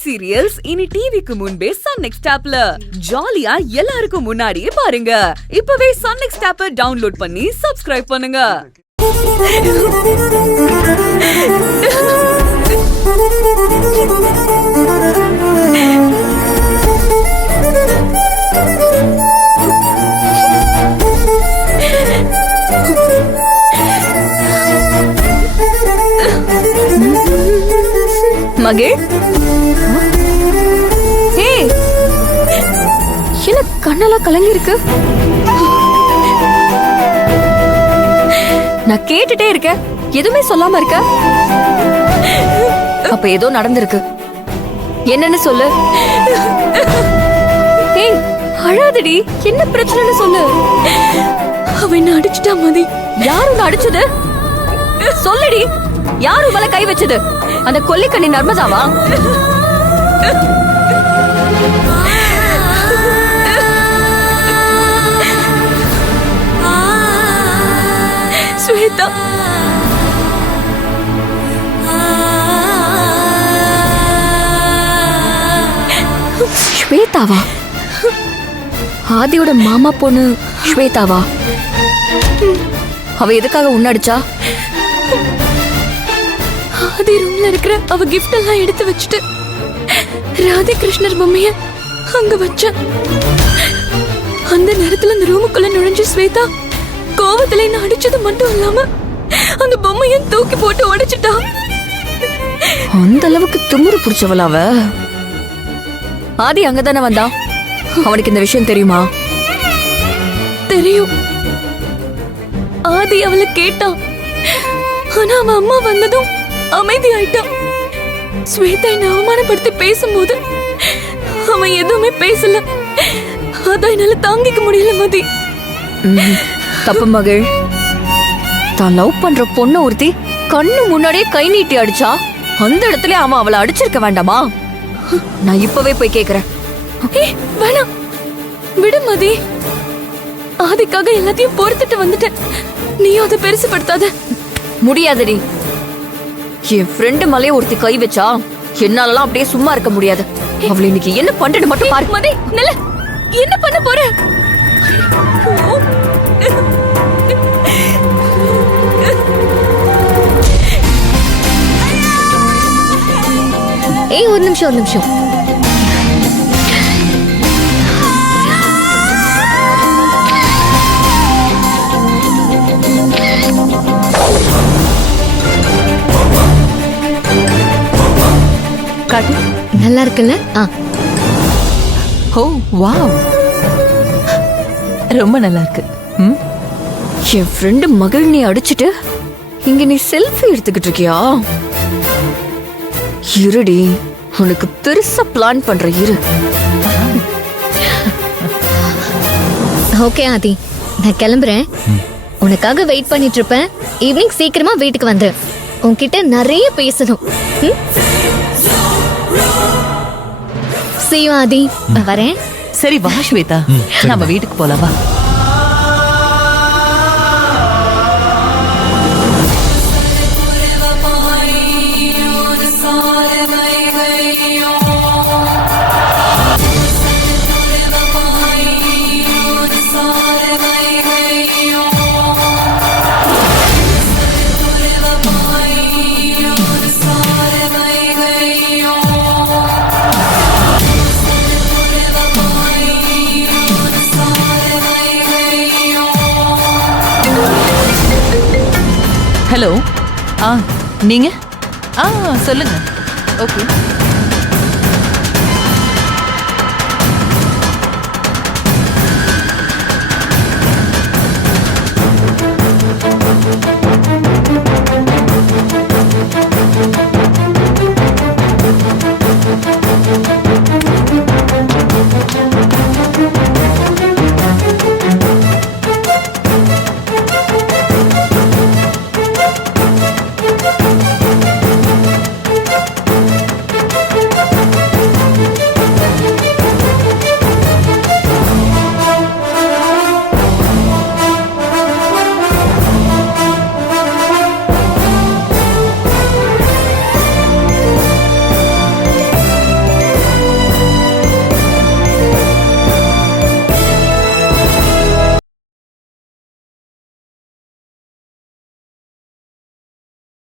Web serials இனி டிவிக்கு முன்பே சன் நெக்ஸ்ட் ஆப்ல ஜாலியா எல்லாருக்கும் முன்னாடியே பாருங்க. இப்பவே சன் நெக்ஸ்ட் ஆப்பை டவுன்லோட் பண்ணி சப்ஸ்கிரைப் பண்ணுங்க. மகிழ், என்ன கண்ணெல்லாம் கலங்கி இருக்கு? நான் கேட்டுட்டே இருக்கேன், எதுவுமே சொல்லாம இருக்க. அப்ப ஏதோ நடந்திருக்கு, என்னன்னு சொல்லு. ஏய், அழாதடி, என்ன பிரச்சனைன்னு சொல்லு. அவன் அடிச்சுட்டா மதி. யார் உன்னை அடிச்சது? சொல்லுடி, யாரு மேல கை வச்சது? அந்த கொல்லிக்கண்ணி நர்மதாவா? ஸ்வேதா, ஸ்வேதாவா? ஆதியோட மாமா பொண்ணு ஸ்வேதாவா? அவ எதுக்காக உன்னடிச்சா? ஆதி ரூம்ல இருக்கிற அவ கிஃப்ட் எல்லாம் எடுத்து வச்சுட்டு ராதே கிருஷ்ணர் பொம்மைய அங்க வச்ச. அந்த நேரத்துல அந்த ரூமுக்குள்ள நுழைஞ்சு ஸ்வேதா கோவத்துல என்ன அடிச்சது மட்டும் இல்லாம அந்த பொம்மைய தூக்கி போட்டு உடைச்சிட்டா. அந்த அளவுக்கு துமுறு பிடிச்சவள அவ. ஆதி அங்கதானே வந்தா, அவனுக்கு இந்த விஷயம் தெரியுமா? தெரியும். ஆதி அவளை கேட்டான், ஆனா அவன் அம்மா வந்ததும் அமைதி ஆயிட்டான். ஸ்வேதா என்ன அவமானப்படுத்தி பேசும்போது அவன் எதுவுமே பேசல. அதான் என்னால தாங்கிக்க முடியல மதி. தப்பு மகள். தான் லவ் பண்ற பொண்ணு ஒருத்தி கண்ணு முன்னாடியே கை நீட்டி அடிச்சா அந்த இடத்துல அவன் அவளை அடிச்சிருக்க வேண்டாமா? நான் இப்பவே போய் கேக்குறேன். வேணாம், விடு மதி. ஆதிக்காக எல்லாத்தையும் பொறுத்துட்டு வந்துட்டேன், நீயும் அதை பெருசுப்படுத்தாத. முடியாதடி. என் ஃப்ரெண்டு மலைய ஒருத்தி கை வச்சா என்னாலலாம் அப்படியே சும்மா இருக்க முடியாது. அவளை இன்னைக்கு என்ன பண்றது மட்டும் பாரு. மதி, நல்ல என்ன பண்ண போற? ஏய், ஒரு நிமிஷம், ஒரு நிமிஷம். நல்லா இருக்குல்ல? ஓ வாவ், ரொம்ப நல்லா இருக்கு. என் ஃப்ரெண்டு மகள் நீ அடிச்சிட்டு இங்க நீ செல்ஃபி எடுத்துக்கிட்டு இருக்கியா? இருடி, உனக்கு பெருசா பிளான் பண்ற. இரு. ஓகே ஆதி, நான் கிளம்புறேன். உனக்காக வெயிட் பண்ணிட்டு இருப்பேன். ஈவினிங் சீக்கிரமா வீட்டுக்கு வந்து உன்கிட்ட நிறைய பேசணும். See you ஆதி, வரேன். சரி வா ஸ்வேதா, நம்ம வீட்டுக்கு போலாம் வா. ஹலோ, நீங்க சொல்லுங்க. ஓகே.